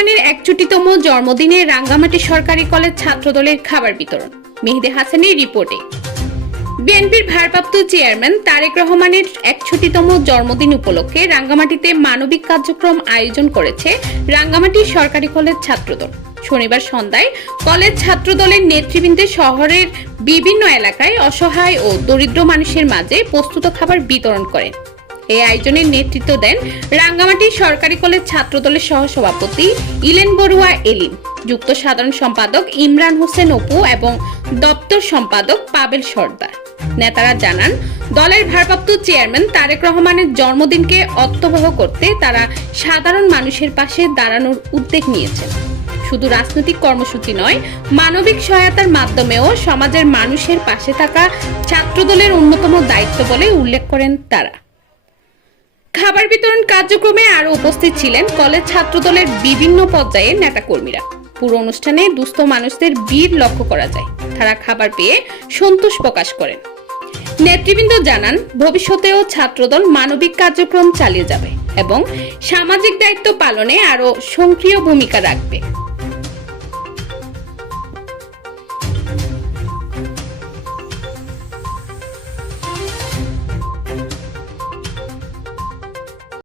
রহমানের 61তম জন্মদিনে রাঙ্গামাটি সরকারি কলেজ ছাত্রদলের খাবার বিতরণ। মেহেদী হাসানের রিপোর্টে। বিএনপির ভারপ্রাপ্ত চেয়ারম্যান তারেক রহমানের 61তম জন্মদিন উপলক্ষে রাঙ্গামাটিতে মানবিক কার্যক্রম আয়োজন করেছে রাঙ্গামাটি সরকারি কলেজ ছাত্রদল। শনিবার সন্ধ্যায় কলেজ ছাত্রদলের নেতৃবৃন্দে শহরের বিভিন্ন এলাকায় অসহায় ও দরিদ্র মানুষের মাঝে প্রস্তুত খাবার বিতরণ করেন। এই আয়োজনের নেতৃত্ব দেন রাঙ্গামাটি সরকারি কলেজ ছাত্রদলের সহসভাপতি ইলেন বড়ুয়া এলিন, যুক্ত সাধারণ সম্পাদক ইমরান হোসেন অপু এবং দপ্তর সম্পাদক পাবেল সর্দার। নেতারা জানান, দলের ভারপ্রাপ্ত চেয়ারম্যান তারেক রহমানের জন্মদিনকে অর্থবহ করতে তারা সাধারণ মানুষের পাশে দাঁড়ানোর উদ্যোগ নিয়েছেন। শুধু রাজনৈতিক কর্মসূচি নয়, মানবিক সহায়তার মাধ্যমেও সমাজের মানুষের পাশে থাকা ছাত্রদলের অন্যতম দায়িত্ব বলে উল্লেখ করেন তারা। খাবার বিতরণ কার্যক্রমে আরো উপস্থিত ছিলেন কলেজ ছাত্রদলের বিভিন্ন পর্যায়ের নেতাকর্মীরা। পুরো অনুষ্ঠানে দুস্থ মানুষদের ভিড় লক্ষ্য করা যায়। তারা খাবার পেয়ে সন্তোষ প্রকাশ করেন। নেতৃবৃন্দ জানান, ভবিষ্যতেও ছাত্রদল মানবিক কার্যক্রম চালিয়ে যাবে এবং সামাজিক দায়িত্ব পালনে আরো সক্রিয় ভূমিকা রাখবে।